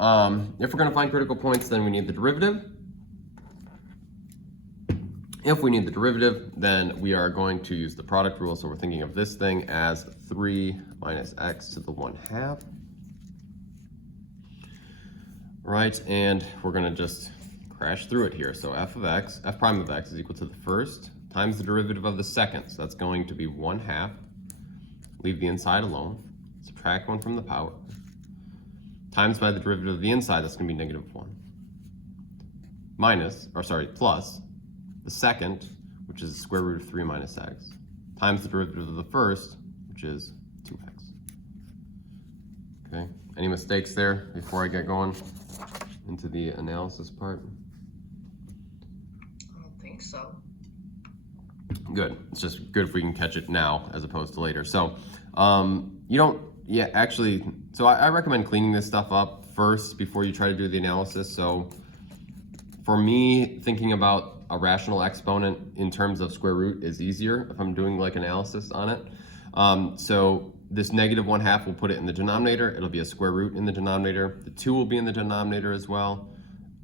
if we're going to find critical points, then we need the derivative. If we need the derivative, then we are going to use the product rule. So we're thinking of this thing as 3 minus x to the 1/2. Right, and we're going to just crash through it here. So f prime of x is equal to the first times the derivative of the second. So that's going to be 1/2. Leave the inside alone. Subtract 1 from the power. Times by the derivative of the inside, that's going to be -1. Plus the second, which is the square root of 3 minus x, times the derivative of the first, which is 2x. Okay, any mistakes there before I get going into the analysis part? I don't think so. Good. It's just good if we can catch it now as opposed to later. So, I recommend cleaning this stuff up first before you try to do the analysis. So for me, thinking about a rational exponent in terms of square root is easier if I'm doing like analysis on it. So this -1/2, we'll put it in the denominator. It'll be a square root in the denominator. The 2 will be in the denominator as well.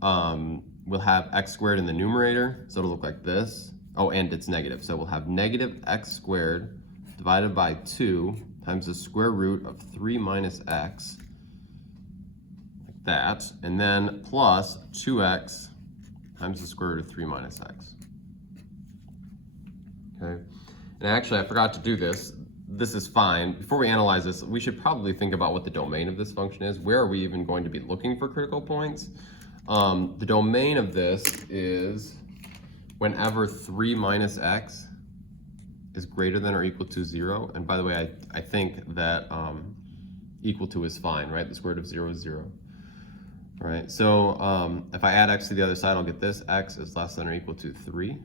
We'll have x squared in the numerator, so it'll look like this. Oh, and it's negative. So we'll have negative x squared divided by 2 times the square root of 3 minus x, like that, and then plus 2x times the square root of 3 minus x. Okay, and actually I forgot to do this. This is fine. Before we analyze this, we should probably think about what the domain of this function is. Where are we even going to be looking for critical points? The domain of this is whenever 3 minus x is greater than or equal to 0. And by the way, I think that equal to is fine, right? The square root of 0 is 0. All right, so if I add x to the other side, I'll get this. X is less than or equal to 3.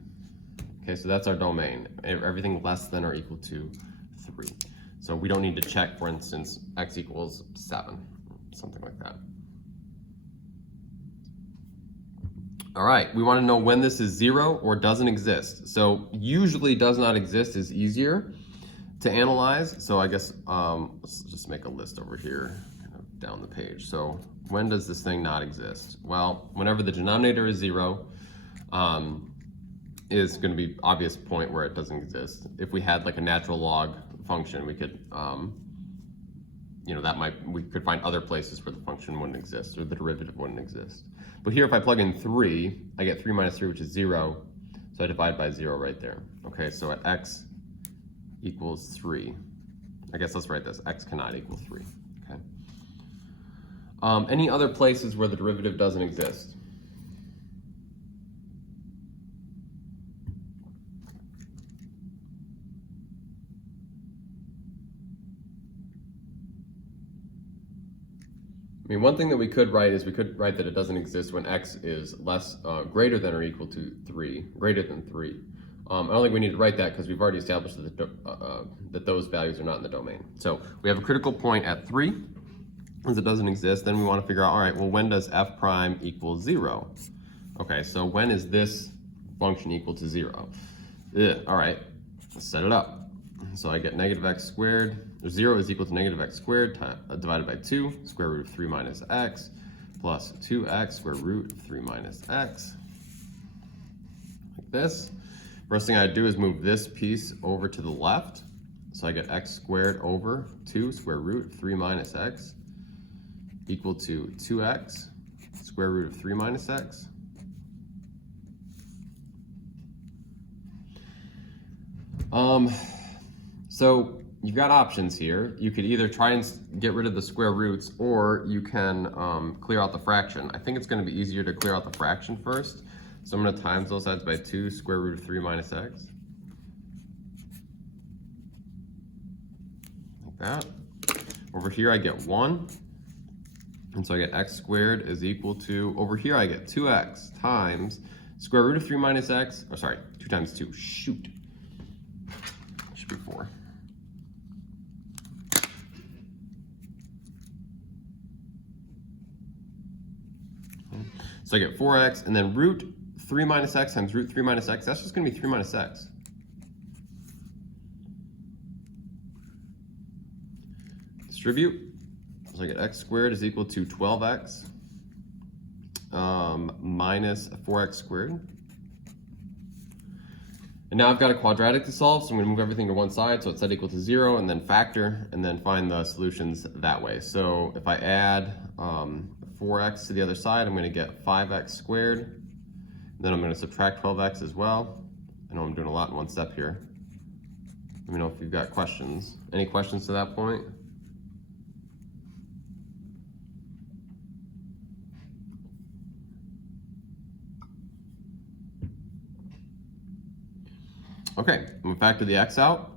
Okay, so that's our domain. Everything less than or equal to 3. So we don't need to check, for instance, x equals 7, something like that. All right, we want to know when this is 0 or doesn't exist. So usually does not exist is easier to analyze. So I guess let's just make a list over here, kind of down the page. So when does this thing not exist? Well, whenever the denominator is 0, is going to be obvious point where it doesn't exist. If we had like a natural log function, we could, we could find other places where the function wouldn't exist or the derivative wouldn't exist. But here, if I plug in 3, I get 3 minus 3, which is 0. So I divide by 0 right there. Okay, so at x equals 3, I guess let's write this. X cannot equal 3. Okay. Any other places where the derivative doesn't exist? I mean, one thing that we could write is we could write that it doesn't exist when x is greater than or equal to 3, greater than 3. I don't think we need to write that because we've already established that those values are not in the domain. So we have a critical point at 3, as it doesn't exist. Then we want to figure out, all right, well, when does f prime equal 0? Okay, so when is this function equal to 0? All right, let's set it up. So I get negative x squared, 0 is equal to negative x squared divided by 2, square root of 3 minus x, plus 2x, square root of 3 minus x, like this. First thing I do is move this piece over to the left. So I get x squared over 2, square root of 3 minus x, equal to 2x, square root of 3 minus x. So you've got options here. You could either try and get rid of the square roots, or you can clear out the fraction. I think it's going to be easier to clear out the fraction first. So I'm going to times both sides by 2, square root of 3 minus x. Like that. Over here I get 1. And so I get x squared is equal to, over here I get 2x times square root of 3 minus x, or sorry, 2 times 2, shoot. Should be 4. So I get 4x, and then root 3 minus x times root 3 minus x, that's just going to be 3 minus x. Distribute, so I get x squared is equal to 12x minus 4x squared. And now I've got a quadratic to solve, so I'm going to move everything to one side, so it's set equal to 0, and then factor, and then find the solutions that way. So if I add 4x to the other side, I'm going to get 5x squared. Then I'm going to subtract 12x as well. I know I'm doing a lot in one step here. Let me know if you've got questions. Any questions to that point? Okay, I'm gonna factor the x out.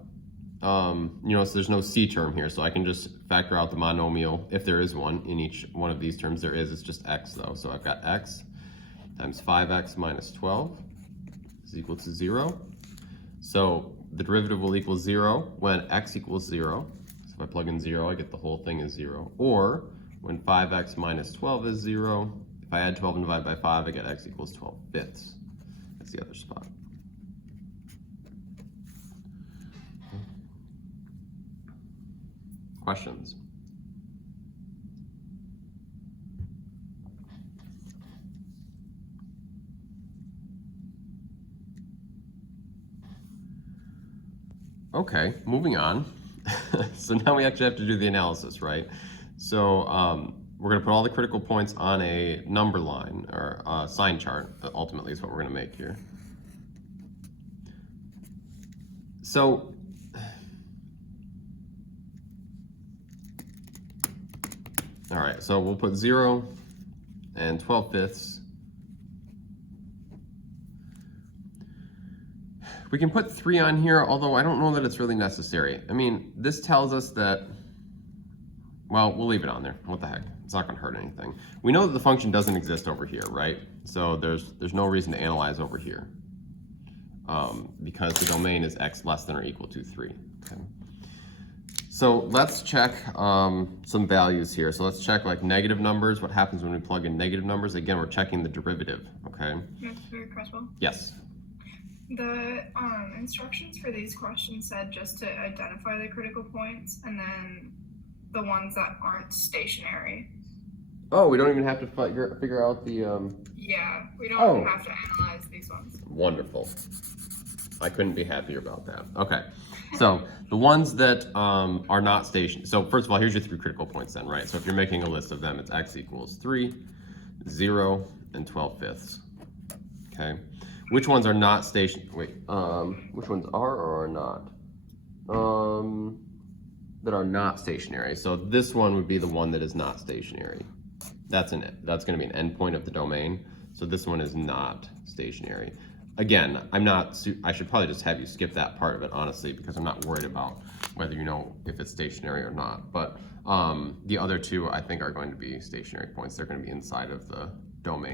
So there's no c term here, so I can just factor out the monomial if there is one in each one of these terms. There is, it's just x though. So I've got x times 5x minus 12 is equal to 0. So the derivative will equal 0 when x equals 0. So if I plug in 0, I get the whole thing is 0. Or when 5x minus 12 is 0, if I add 12 and divide by 5, I get x equals 12 fifths. That's the other spot. Questions? Okay, moving on. So now we actually have to do the analysis, right? So we're going to put all the critical points on a number line or a sign chart, ultimately is what we're going to make here. So all right, so we'll put 0 and 12 fifths. We can put 3 on here, although I don't know that it's really necessary. I mean, this tells us that, well, we'll leave it on there. What the heck? It's not going to hurt anything. We know that the function doesn't exist over here, right? So there's no reason to analyze over here because the domain is x less than or equal to 3. Okay. So let's check some values here. So let's check like negative numbers. What happens when we plug in negative numbers? Again, we're checking the derivative, okay? Mr. Creswell? Yes. The instructions for these questions said just to identify the critical points and then the ones that aren't stationary. Oh, we don't even have to figure out the... Yeah, we don't have to analyze these ones. Wonderful. I couldn't be happier about that. Okay, so the ones that are not stationary. So first of all, here's your 3 critical points then, right? So if you're making a list of them, it's x equals 3, 0, and 12 fifths. Okay, which ones are not stationary? Wait, which ones are or are not? That are not stationary. So this one would be the one that is not stationary. That's going to be an endpoint of the domain. So this one is not stationary. Again, I should probably just have you skip that part of it, honestly, because I'm not worried about whether you know if it's stationary or not. But the other 2, I think, are going to be stationary points. They're going to be inside of the domain.